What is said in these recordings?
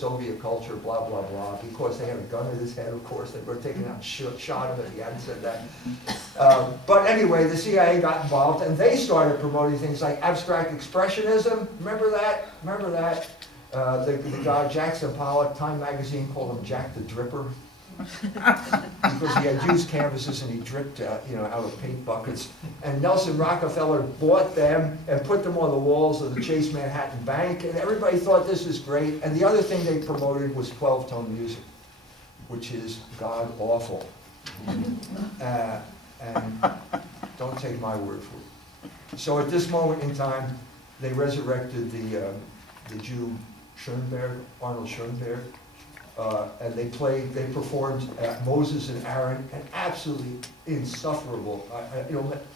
Soviet culture, blah, blah, blah, because they had a gun in his head, of course, they were taking out and shot him if he hadn't said that. But anyway, the CIA got involved, and they started promoting things like abstract expressionism. Remember that? Remember that? The guy, Jackson Pollock, Time magazine called him Jack the Dripper, because he had used canvases and he dripped out of paint buckets. And Nelson Rockefeller bought them and put them on the walls of the Chase Manhattan Bank, and everybody thought this was great. And the other thing they promoted was 12-tone music, which is god-awful. And don't take my word for it. So at this moment in time, they resurrected the Jew Schoenberg, Arnold Schoenberg. And they performed Moses and Aaron, and absolutely insufferable.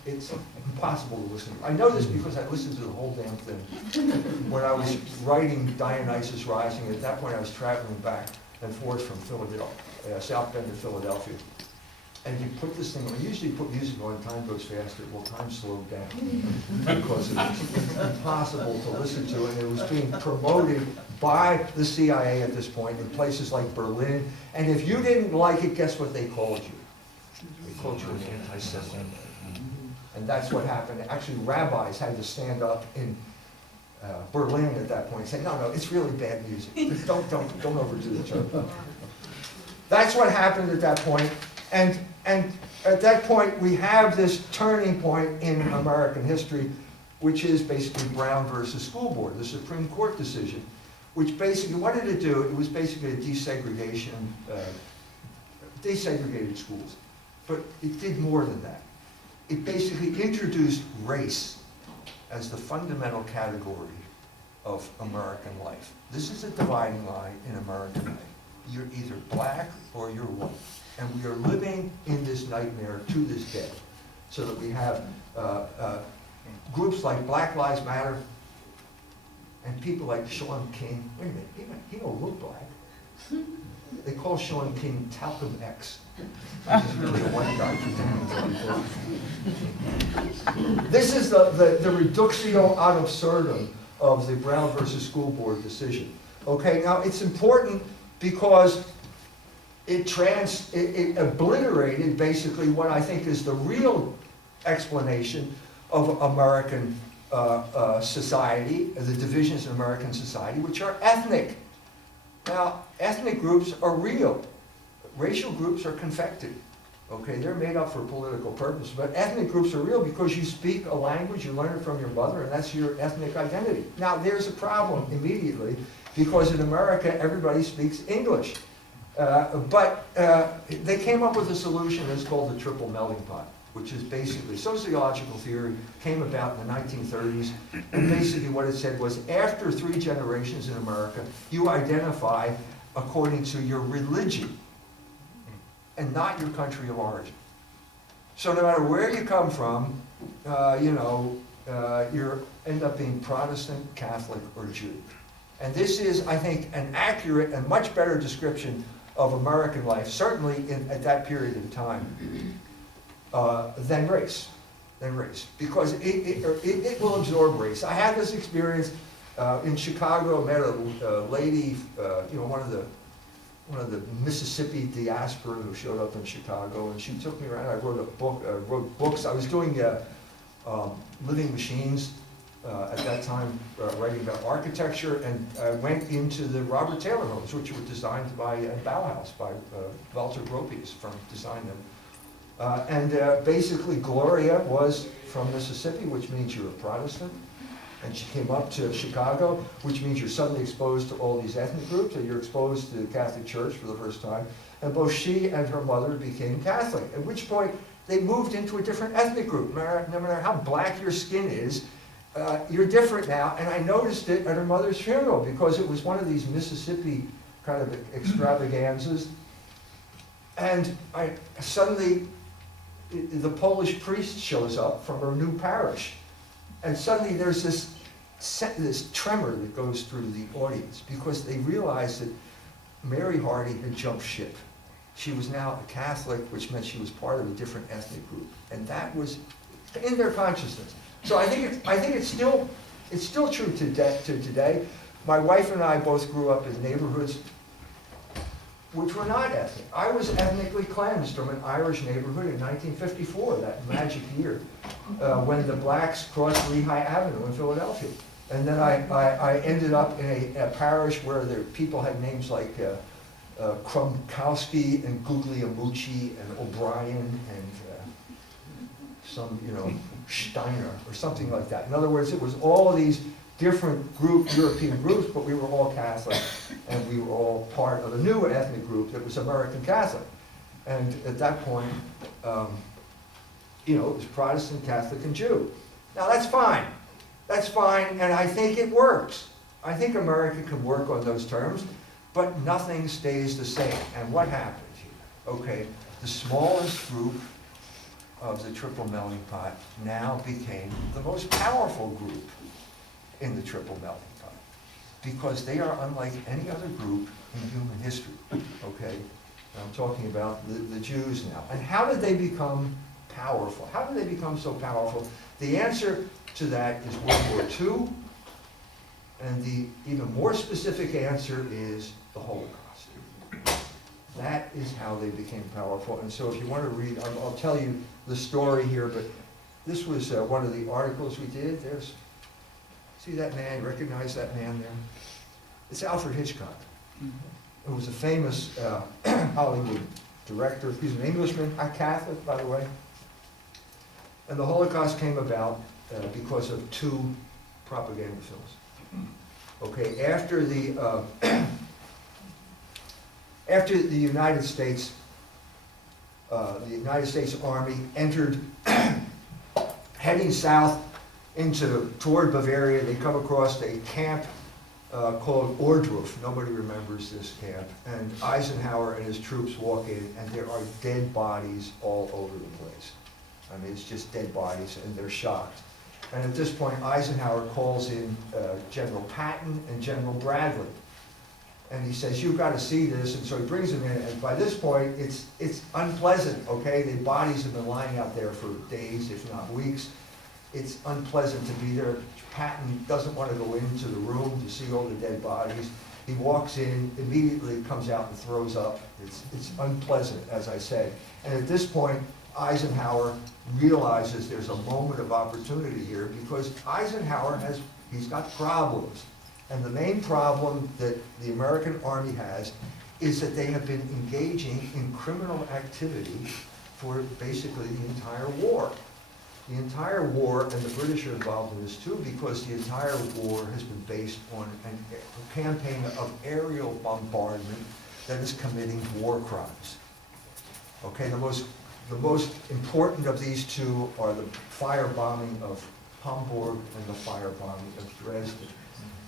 It's impossible to listen to. I know this because I listened to the whole damn thing. When I was writing Dionysus Rising, at that point I was traveling back and forth from Philadelphia, South Bend to Philadelphia. And you put this thing on, usually you put music on, time goes faster. Well, time slowed down because it was impossible to listen to, and it was being promoted by the CIA at this point in places like Berlin. And if you didn't like it, guess what they called you? They called you an anti-Semite. And that's what happened. Actually, rabbis had to stand up in Berlin at that point and say, no, it's really bad music. Don't overdo the church. That's what happened at that point. And at that point, we have this turning point in American history, which is basically Brown versus School Board, the Supreme Court decision, which basically, what did it do? It was basically a desegregation, desegregated schools. But it did more than that. It basically introduced race as the fundamental category of American life. This is a dividing line in American life. You're either black or you're white. And we are living in this nightmare to this day. So that we have groups like Black Lives Matter and people like Shaun King. Wait a minute, he don't look black. They call Shaun King Talcum X. Which is really a white guy pretending. This is the reductio ad absurdum of the Brown versus School Board decision. Okay, now it's important because it obliterated basically what I think is the real explanation of American society, the divisions in American society, which are ethnic. Now, ethnic groups are real. Racial groups are confected. Okay, they're made up for political purpose, but ethnic groups are real because you speak a language, you learn it from your mother, and that's your ethnic identity. Now, there's a problem immediately because in America, everybody speaks English. But they came up with a solution that's called the triple melting pot, which is basically sociological theory, came about in the 1930s, and basically what it said was after 3 generations in America, you identify according to your religion and not your country of origin. So no matter where you come from, you end up being Protestant, Catholic, or Jew. And this is, I think, an accurate and much better description of American life, certainly at that period in time, than race. Because it will absorb race. I had this experience in Chicago. I met a lady, one of the Mississippi diaspora who showed up in Chicago, and she took me around. I wrote books. I was doing living machines at that time, writing about architecture, and I went into the Robert Taylor homes, which were designed by Bauhaus, by Walter Gropius, designed them. And basically Gloria was from Mississippi, which means you're a Protestant. And she came up to Chicago, which means you're suddenly exposed to all these ethnic groups, and you're exposed to the Catholic Church for the first time. And both she and her mother became Catholic, at which point they moved into a different ethnic group. No matter how black your skin is, you're different now. And I noticed it at her mother's funeral because it was one of these Mississippi kind of extravaganzas. And suddenly the Polish priest shows up from her new parish. And suddenly there's this tremor that goes through the audience because they realize that Mary Hardy had jumped ship. She was now a Catholic, which meant she was part of a different ethnic group. And that was in their consciousness. So I think it's still true to today. My wife and I both grew up in neighborhoods which were not ethnic. I was ethnically cleansed from an Irish neighborhood in 1954, that magic year, when the blacks crossed Lehigh Avenue in Philadelphia. And then I ended up in a parish where the people had names like Krumkowski and Guglielmucci and O'Brien and some, Steiner or something like that. In other words, it was all of these different European groups, but we were all Catholic, and we were all part of a new ethnic group that was American Catholic. And at that point, it was Protestant, Catholic, and Jew. Now that's fine. That's fine, and I think it works. I think America can work on those terms, but nothing stays the same. And what happened here? Okay, the smallest group of the triple melting pot now became the most powerful group in the triple melting pot, because they are unlike any other group in human history, okay? I'm talking about the Jews now. And how did they become powerful? How did they become so powerful? The answer to that is World War II, and the even more specific answer is the Holocaust. That is how they became powerful. And so if you want to read, I'll tell you the story here, but this was one of the articles we did. See that man? Recognize that man there? It's Alfred Hitchcock, who was a famous Hollywood director. He's an Englishman, a Catholic, by the way. And the Holocaust came about because of two propaganda films. Okay, after the United States Army entered, heading south toward Bavaria, they come across a camp called Ohrdruf. Nobody remembers this camp. And Eisenhower and his troops walk in, and there are dead bodies all over the place. I mean, it's just dead bodies, and they're shocked. And at this point, Eisenhower calls in General Patton and General Bradley. And he says, you've got to see this. And so he brings them in. And by this point, it's unpleasant, okay? The bodies have been lying out there for days, if not weeks. It's unpleasant to be there. Patton doesn't want to go into the room to see all the dead bodies. He walks in, immediately comes out and throws up. It's unpleasant, as I said. And at this point, Eisenhower realizes there's a moment of opportunity here, because Eisenhower he's got problems. And the main problem that the American Army has is that they have been engaging in criminal activity for basically the entire war. The entire war, and the British are involved in this too, because the entire war has been based on a campaign of aerial bombardment that is committing war crimes. Okay, the most important of these two are the firebombing of Hamburg and the firebombing of Dresden.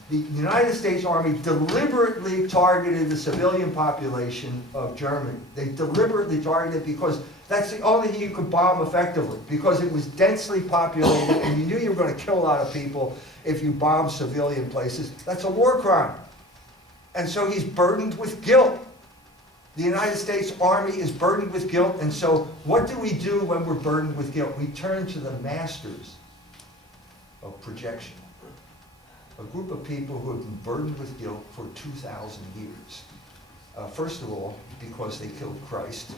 The United States Army deliberately targeted the civilian population of Germany. They deliberately targeted it because that's the only thing you could bomb effectively, because it was densely populated and you knew you were going to kill a lot of people if you bombed civilian places. That's a war crime. And so he's burdened with guilt. The United States Army is burdened with guilt, and so what do we do when we're burdened with guilt? We turn to the masters of projection. A group of people who have been burdened with guilt for 2,000 years. First of all, because they killed Christ.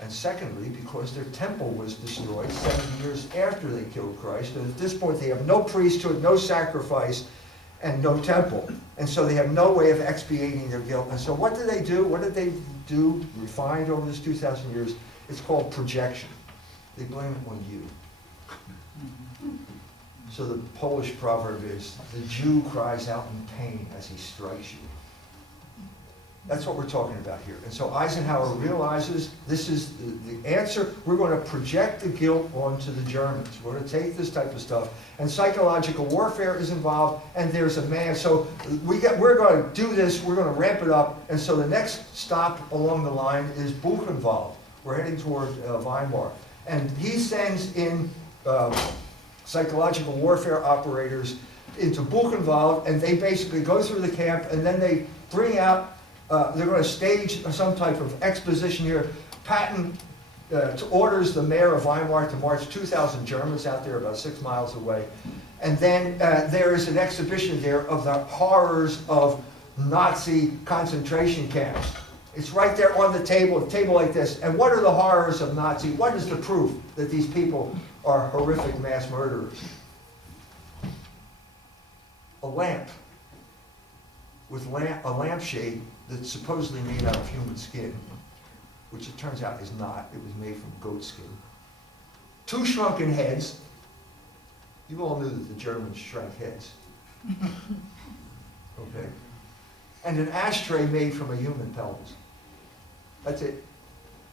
And secondly, because their temple was destroyed 70 years after they killed Christ. And at this point, they have no priesthood, no sacrifice, and no temple. And so they have no way of expiating their guilt. And so what do they do? What did they do, refined over this 2,000 years? It's called projection. They blame it on you. So the Polish proverb is, the Jew cries out in pain as he strikes you. That's what we're talking about here. And so Eisenhower realizes this is the answer. We're going to project the guilt onto the Germans. We're going to take this type of stuff. And psychological warfare is involved, and there's a man. So we're going to do this. We're going to ramp it up. And so the next stop along the line is Buchenwald. We're heading toward Weimar. And he sends in psychological warfare operators into Buchenwald, and they basically go through the camp, and then they bring out, they're going to stage some type of exposition here. Patton orders the mayor of Weimar to march 2,000 Germans out there about 6 miles away. And then there is an exhibition there of the horrors of Nazi concentration camps. It's right there on the table, a table like this. And what are the horrors of Nazi? What is the proof that these people are horrific mass murderers? A lamp with a lampshade that's supposedly made out of human skin, which it turns out is not. It was made from goat skin. 2 shrunken heads. You all knew that the Germans shrank heads. Okay? And an ashtray made from a human pelvis. That's it.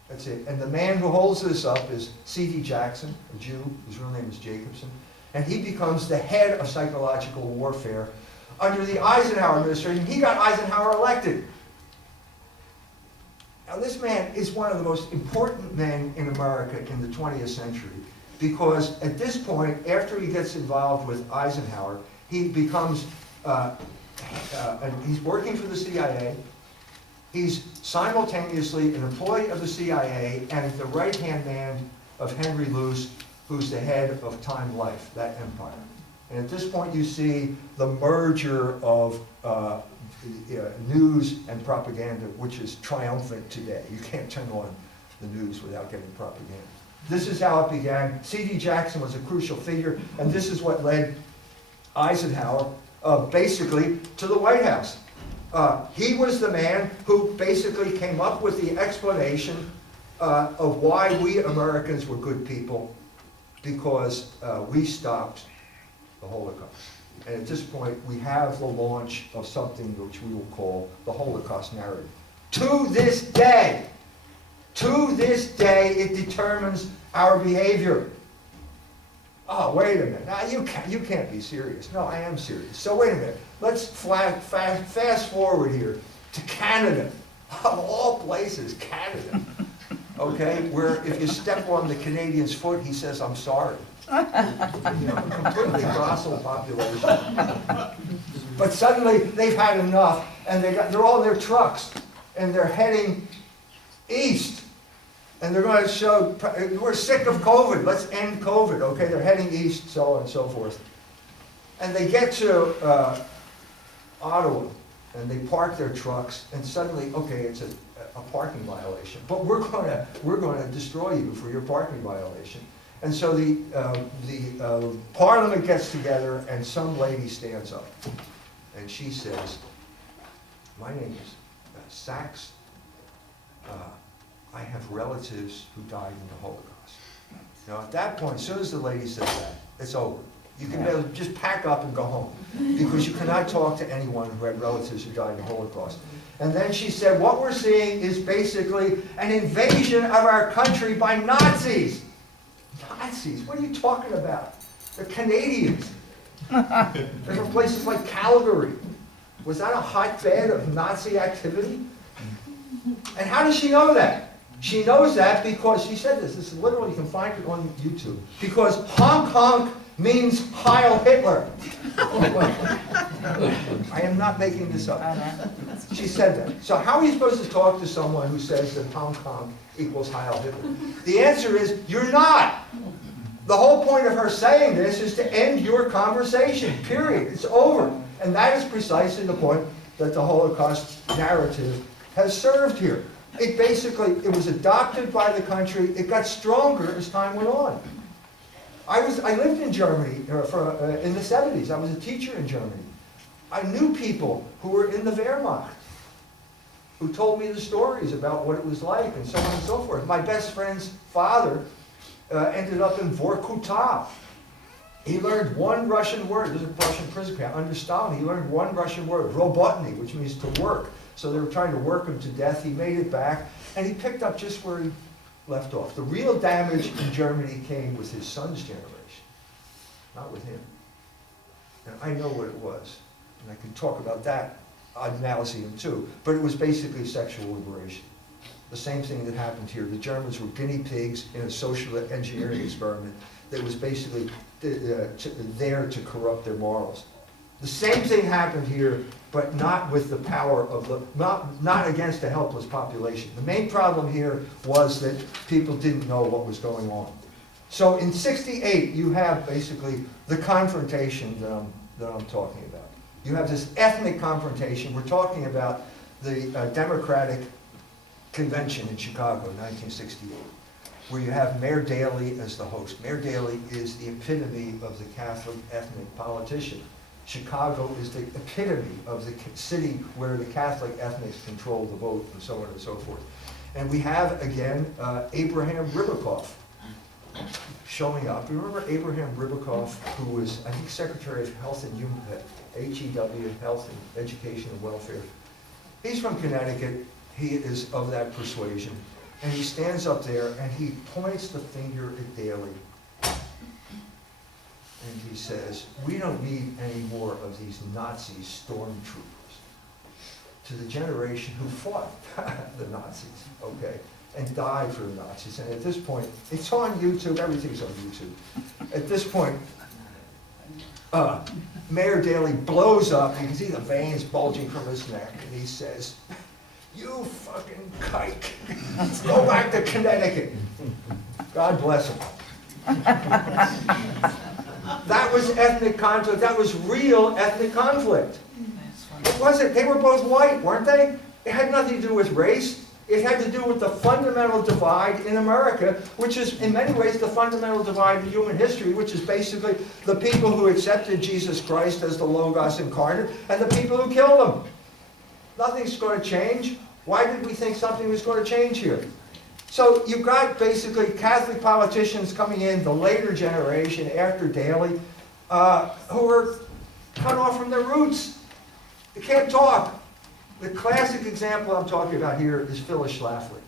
That's it. And the man who holds this up is C.D. Jackson, a Jew, whose real name is Jacobson. And he becomes the head of psychological warfare under the Eisenhower administration. He got Eisenhower elected. Now this man is one of the most important men in America in the 20th century, because at this point, after he gets involved with Eisenhower, he becomes, he's working for the CIA. He's simultaneously an employee of the CIA and the right-hand man of Henry Luce, who's the head of Time Life, that empire. And at this point you see the merger of news and propaganda, which is triumphant today. You can't turn on the news without getting propaganda. This is how it began. C.D. Jackson was a crucial figure, and this is what led Eisenhower basically to the White House. He was the man who basically came up with the explanation of why we Americans were good people, because we stopped the Holocaust. And at this point, we have the launch of something which we will call the Holocaust narrative. To this day, it determines our behavior. Oh, wait a minute. Now, you can't be serious. No, I am serious. So wait a minute. Let's fast forward here to Canada. Of all places, Canada. Okay, where if you step on the Canadian's foot, he says, "I'm sorry." You know, a completely docile population. But suddenly they've had enough, and they're all in their trucks, and they're heading east. And they're going to show, we're sick of COVID, let's end COVID, okay? They're heading east, so on and so forth. And they get to Ottawa, and they park their trucks, and suddenly, okay, it's a parking violation, but we're going to destroy you for your parking violation. And so the Parliament gets together, and some lady stands up, and she says, "My name is Sachs. I have relatives who died in the Holocaust." Now, at that point, as soon as the lady says that, it's over. You can just pack up and go home, because you cannot talk to anyone who had relatives who died in the Holocaust. And then she said, "What we're seeing is basically an invasion of our country by Nazis." Nazis? What are you talking about? They're Canadians. They're from places like Calgary. Was that a hotbed of Nazi activity? And how does she know that? She knows that because she said this. This is literally, you can find it on YouTube. Because honk honk means Heil Hitler. I am not making this up. She said that. So how are you supposed to talk to someone who says that honk honk equals Heil Hitler? The answer is, you're not. The whole point of her saying this is to end your conversation, period. It's over. And that is precisely the point that the Holocaust narrative has served here. It was adopted by the country. It got stronger as time went on. I lived in Germany in the 70s. I was a teacher in Germany. I knew people who were in the Wehrmacht, who told me the stories about what it was like and so on and so forth. My best friend's father ended up in Vorkuta. He learned one Russian word. There's a Russian prison camp under Stalin. He learned one Russian word, robotny, which means to work. So they were trying to work him to death. He made it back, and he picked up just where he left off. The real damage in Germany came with his son's generation, not with him. And I know what it was. And I can talk about that ad nauseum too. But it was basically sexual liberation. The same thing that happened here. The Germans were guinea pigs in a social engineering experiment that was basically there to corrupt their morals. The same thing happened here, but not with the power of not against a helpless population. The main problem here was that people didn't know what was going on. So in 68, you have basically the confrontation that I'm talking about. You have this ethnic confrontation. We're talking about the Democratic Convention in Chicago, 1968, where you have Mayor Daley as the host. Mayor Daley is the epitome of the Catholic ethnic politician. Chicago is the epitome of the city where the Catholic ethnics control the vote, and so on and so forth. And we have, again, Abraham Ribicoff showing up. You remember Abraham Ribicoff, who was, I think, Secretary of Health and Human, HEW, Health and Education and Welfare. He's from Connecticut. He is of that persuasion. And he stands up there and he points the finger at Daley. And he says, we don't need any more of these Nazi stormtroopers. To the generation who fought the Nazis, okay, and died for the Nazis. And at this point, it's on YouTube, everything's on YouTube. At this point, Mayor Daley blows up, you can see the veins bulging from his neck, and he says, you fucking kike, go back to Connecticut. God bless him. That was ethnic conflict, that was real ethnic conflict. It wasn't, they were both white, weren't they? It had nothing to do with race. It had to do with the fundamental divide in America, which is in many ways the fundamental divide in human history, which is basically the people who accepted Jesus Christ as the Logos incarnate and the people who killed him. Nothing's going to change. Why did we think something was going to change here? So you've got basically Catholic politicians coming in, the later generation after Daley, who were cut off from their roots. They can't talk. The classic example I'm talking about here is Phyllis Schlafly.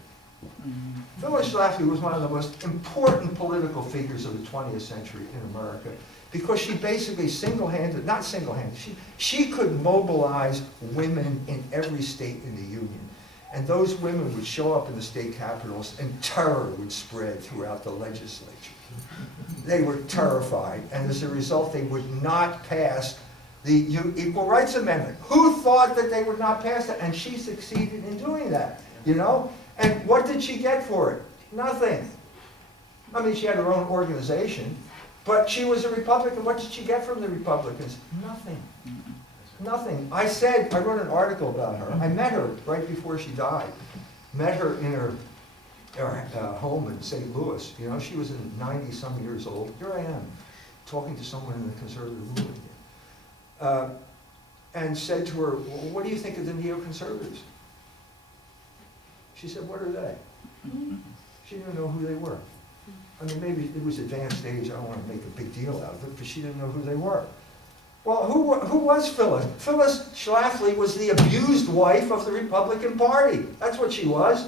Phyllis Schlafly was one of the most important political figures of the 20th century in America because she basically single-handed, not single-handed, she could mobilize women in every state in the Union. And those women would show up in the state capitals and terror would spread throughout the legislature. They were terrified, and as a result they would not pass the Equal Rights Amendment. Who thought that they would not pass that? And she succeeded in doing that, you know? And what did she get for it? Nothing. I mean, she had her own organization, but she was a Republican. What did she get from the Republicans? Nothing. Nothing. I wrote an article about her. I met her right before she died. Met her in her home in St. Louis. You know, she was 90-some years old. Here I am, talking to someone in the conservative movement here. And said to her, well, what do you think of the neoconservatives? She said, what are they? She didn't know who they were. I mean, maybe it was advanced age, I don't want to make a big deal out of it, but she didn't know who they were. Well, who was Phyllis? Phyllis Schlafly was the abused wife of the Republican Party. That's what she was,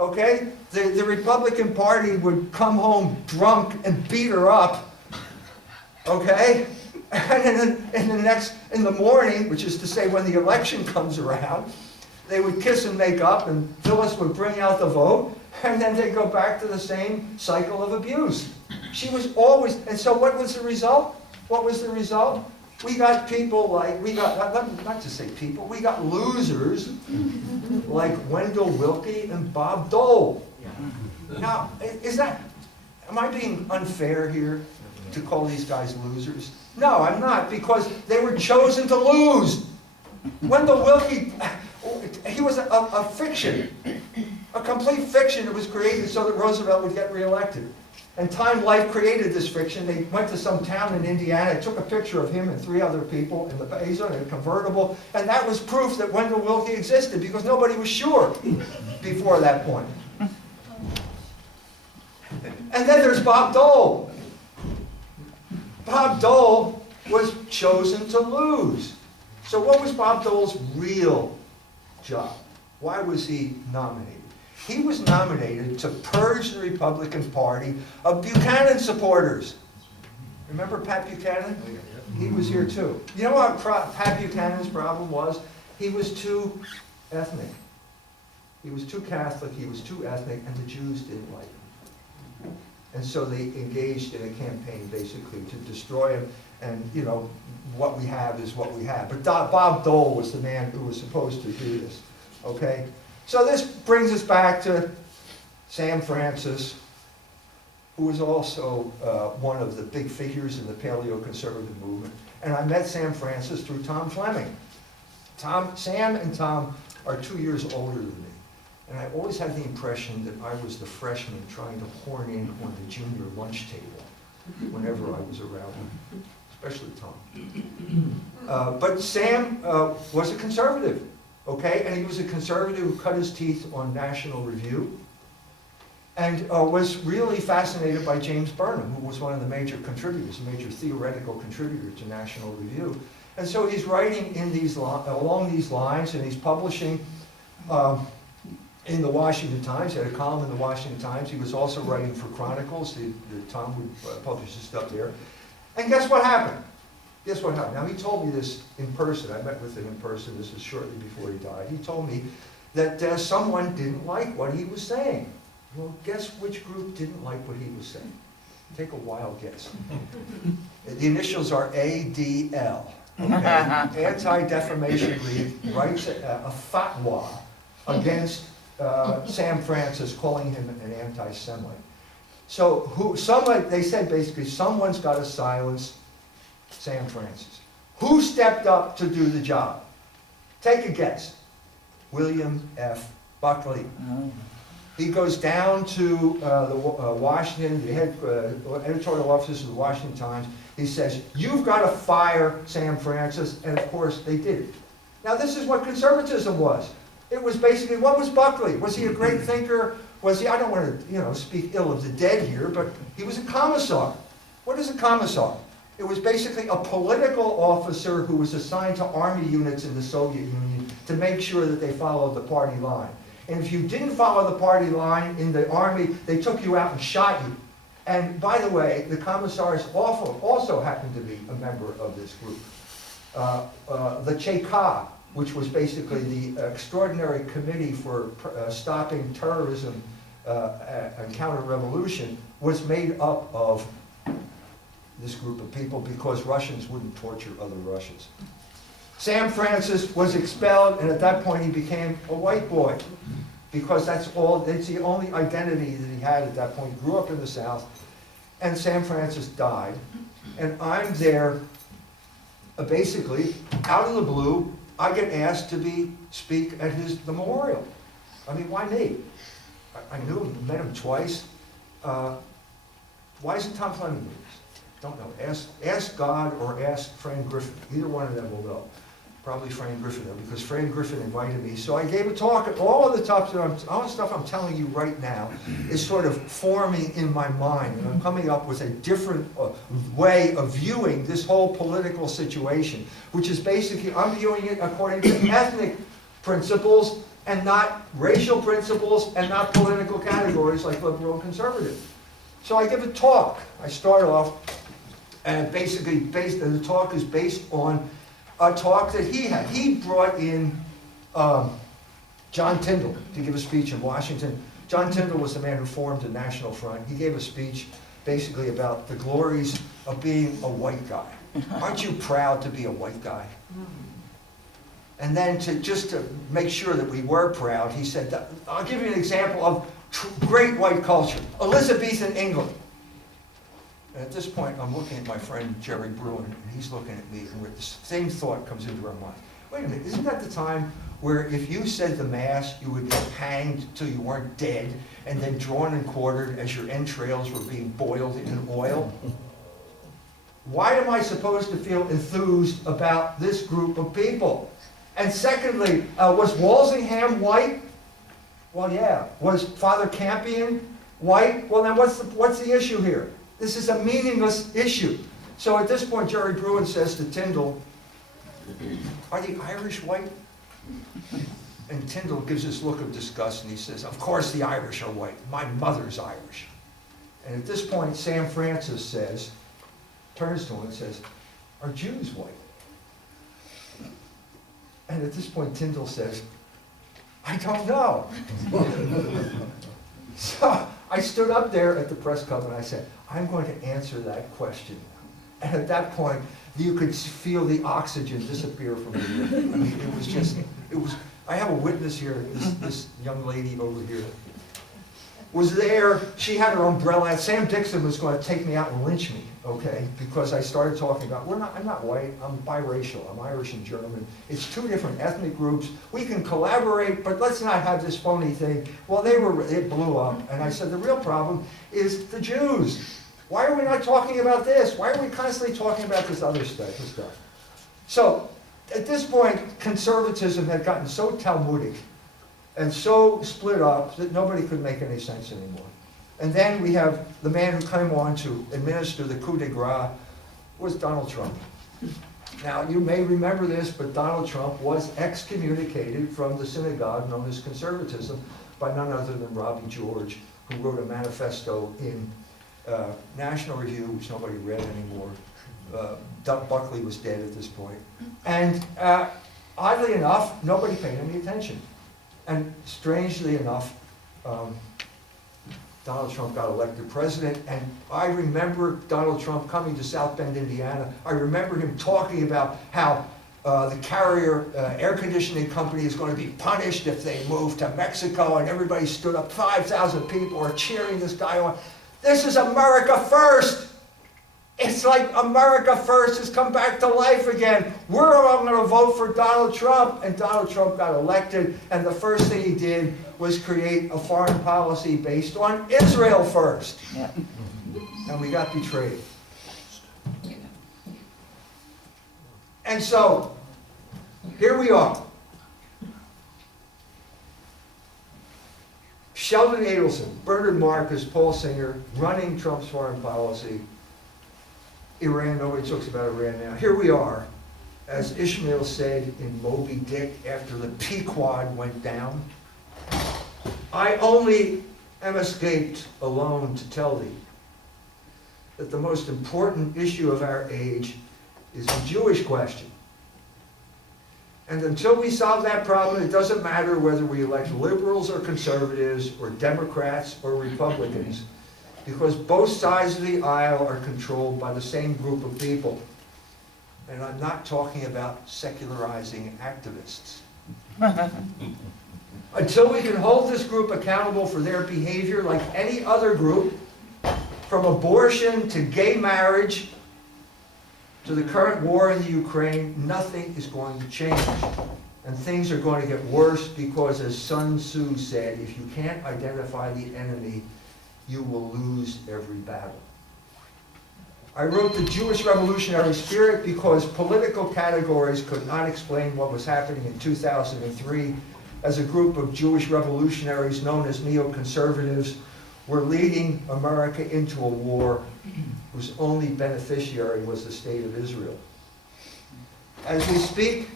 okay? The Republican Party would come home drunk and beat her up, okay? And in the morning, which is to say when the election comes around, they would kiss and make up, and Phyllis would bring out the vote, and then they'd go back to the same cycle of abuse. She was always, and so what was the result? What was the result? We got people like, not to say people, we got losers like Wendell Willkie and Bob Dole. Now, am I being unfair here to call these guys losers? No, I'm not, because they were chosen to lose. Wendell Willkie, he was a fiction, a complete fiction that was created so that Roosevelt would get reelected. And Time Life created this fiction. They went to some town in Indiana, took a picture of him and 3 other people, he's in a convertible, and that was proof that Wendell Willkie existed, because nobody was sure before that point. And then there's Bob Dole. Bob Dole was chosen to lose. So what was Bob Dole's real job? Why was he nominated? He was nominated to purge the Republican Party of Buchanan supporters. Remember Pat Buchanan? He was here too. You know what Pat Buchanan's problem was? He was too ethnic. He was too Catholic, he was too ethnic, and the Jews didn't like him. And so they engaged in a campaign basically to destroy him, and you know, what we have is what we have. But Bob Dole was the man who was supposed to do this, okay? So this brings us back to Sam Francis, who was also one of the big figures in the paleoconservative movement. And I met Sam Francis through Tom Fleming. Sam and Tom are 2 years older than me. And I always had the impression that I was the freshman trying to horn in on the junior lunch table whenever I was around them, especially Tom. But Sam was a conservative, okay? And he was a conservative who cut his teeth on National Review and was really fascinated by James Burnham, who was one of the major contributors, a major theoretical contributor to National Review. And so he's writing in along these lines, and he's publishing in the Washington Times. He had a column in the Washington Times. He was also writing for Chronicles. Tom would publish his stuff there. And guess what happened? Guess what happened? Now, he told me this in person. I met with him in person. This was shortly before he died. He told me that someone didn't like what he was saying. Well, guess which group didn't like what he was saying? Take a wild guess. The initials are ADL. Okay? Anti-Defamation League writes a fatwa against Sam Francis, calling him an anti-Semite. So they said basically, someone's got to silence Sam Francis. Who stepped up to do the job? Take a guess. William F. Buckley. Oh. He goes down to Washington, the head editorial office of the Washington Times. He says, you've got to fire Sam Francis, and of course they did it. Now this is what conservatism was. It was basically, what was Buckley? Was he a great thinker? Was he, I don't want to speak ill of the dead here, but he was a commissar. What is a commissar? It was basically a political officer who was assigned to army units in the Soviet Union to make sure that they followed the party line. And if you didn't follow the party line in the army, they took you out and shot you. And by the way, the commissars also happened to be a member of this group. The Cheka, which was basically the Extraordinary Committee for Stopping Terrorism and Counter-Revolution, was made up of this group of people because Russians wouldn't torture other Russians. Sam Francis was expelled, and at that point he became a white boy, because that's the only identity that he had at that point. He grew up in the South, and Sam Francis died. And I'm there, basically, out of the blue, I get asked to speak at the memorial. I mean, why me? I knew him, met him twice. Why isn't Tom Fleming doing this? Don't know. Ask God or ask Fran Griffin. Either one of them will know. Probably Fran Griffin, though, because Fran Griffin invited me. So I gave a talk. All the stuff I'm telling you right now is sort of forming in my mind, and I'm coming up with a different way of viewing this whole political situation, which is basically, I'm viewing it according to ethnic principles and not racial principles and not political categories like liberal and conservative. So I give a talk. I start off, and basically the talk is based on a talk that he had. He brought in John Tyndall to give a speech in Washington. John Tyndall was the man who formed the National Front. He gave a speech basically about the glories of being a white guy. Aren't you proud to be a white guy? And then just to make sure that we were proud, he said, I'll give you an example of great white culture, Elizabethan England. And at this point, I'm looking at my friend Jerry Bruin, and he's looking at me, and the same thought comes into our mind. Wait a minute, isn't that the time where if you said the Mass, you would get hanged till you weren't dead, and then drawn and quartered as your entrails were being boiled in oil? Why am I supposed to feel enthused about this group of people? And secondly, was Walsingham white? Well, yeah. Was Father Campion white? Well, then what's the issue here? This is a meaningless issue. So at this point, Jerry Bruin says to Tyndall, are the Irish white? And Tyndall gives this look of disgust, and he says, of course the Irish are white. My mother's Irish. And at this point, Sam Francis turns to him and says, are Jews white? And at this point, Tyndall says, I don't know. So I stood up there at the press club and I said, I'm going to answer that question. And at that point, you could feel the oxygen disappear from the room. I mean, I have a witness here, this young lady over here. was there. She had her umbrella. Sam Dixon was going to take me out and lynch me, okay, because I started talking about, I'm not white, I'm biracial, I'm Irish and German. It's two different ethnic groups. We can collaborate, but let's not have this phony thing. Well, it blew up, and I said, the real problem is the Jews. Why are we not talking about this? Why are we constantly talking about this other stuff? So, at this point, conservatism had gotten so Talmudic and so split up that nobody could make any sense anymore. And then we have the man who came on to administer the coup de grace was Donald Trump. Now, you may remember this, but Donald Trump was excommunicated from the synagogue known as conservatism by none other than Robbie George, who wrote a manifesto in National Review, which nobody read anymore. Doug Buckley was dead at this point. And oddly enough, nobody paid any attention. And strangely enough, Donald Trump got elected president, and I remember Donald Trump coming to South Bend, Indiana. I remember him talking about how the Carrier air conditioning company is going to be punished if they move to Mexico, and everybody stood up. 5,000 people are cheering this guy on. This is America first. It's like America first has come back to life again. We're all going to vote for Donald Trump. And Donald Trump got elected, and the first thing he did was create a foreign policy based on Israel first. Yeah. And we got betrayed. And so, here we are. Sheldon Adelson, Bernard Marcus, Paul Singer, running Trump's foreign policy. Iran, nobody talks about Iran now. Here we are, as Ishmael said in Moby Dick after the Pequod went down. I only am escaped alone to tell thee that the most important issue of our age is the Jewish question. And until we solve that problem, it doesn't matter whether we elect liberals or conservatives or Democrats or Republicans, because both sides of the aisle are controlled by the same group of people. And I'm not talking about secularizing activists. Until we can hold this group accountable for their behavior like any other group, from abortion to gay marriage to the current war in the Ukraine, nothing is going to change. And things are going to get worse because, as Sun Tzu said, if you can't identify the enemy, you will lose every battle. I wrote The Jewish Revolutionary Spirit because political categories could not explain what was happening in 2003 as a group of Jewish revolutionaries known as neoconservatives were leading America into a war whose only beneficiary was the state of Israel. As we speak,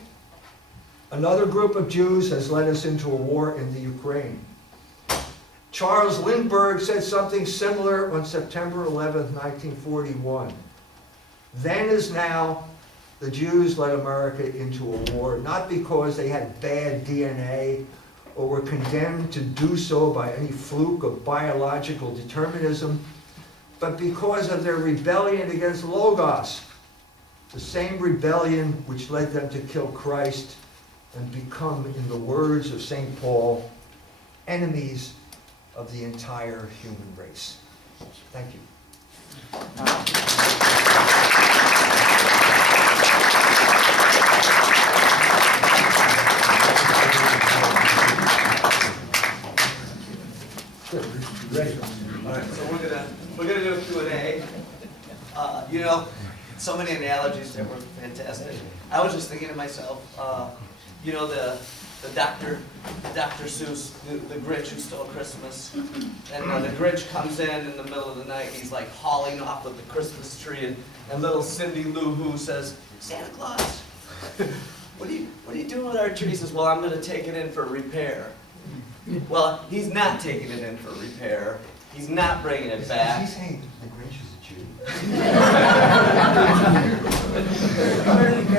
another group of Jews has led us into a war in the Ukraine. Charles Lindbergh said something similar on September 11, 1941. Then as now, the Jews led America into a war, not because they had bad DNA or were condemned to do so by any fluke of biological determinism, but because of their rebellion against Logos, the same rebellion which led them to kill Christ and become, in the words of St. Paul, enemies of the entire human race. Thank you. Ready? All right, so we're gonna do a Q&A. You know, so many analogies that were fantastic. I was just thinking to myself, you know, the Dr. Seuss, the Grinch who stole Christmas, and the Grinch comes in the middle of the night. He's like hauling off with the Christmas tree, and little Cindy Lou Who says, "Santa Claus, what are you doing with our tree?" He says, "Well, I'm going to take it in for repair." Well, he's not taking it in for repair. He's not bringing it back. He's saying the Grinch is a Jew.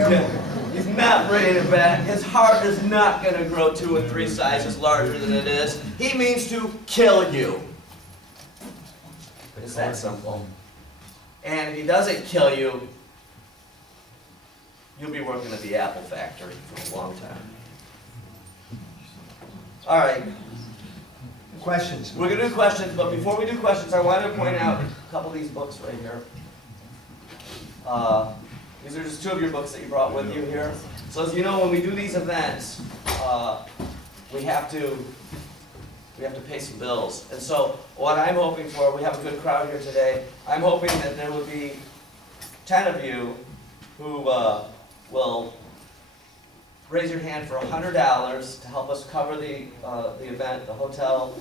Yeah. He's not bringing it back. His heart is not going to grow 2 or 3 sizes larger than it is. He means to kill you. It's that simple. And if he doesn't kill you, you'll be working at the Apple factory for a long time. All right. questions. We're gonna do questions, but before we do questions, I wanted to point out a couple of these books right here. These are just two of your books that you brought with you here. So as you know, when we do these events, we have to pay some bills. And so what I'm hoping for, we have a good crowd here today, I'm hoping that there would be 10 of you who will raise your hand for $100 to help us cover the event, the hotel,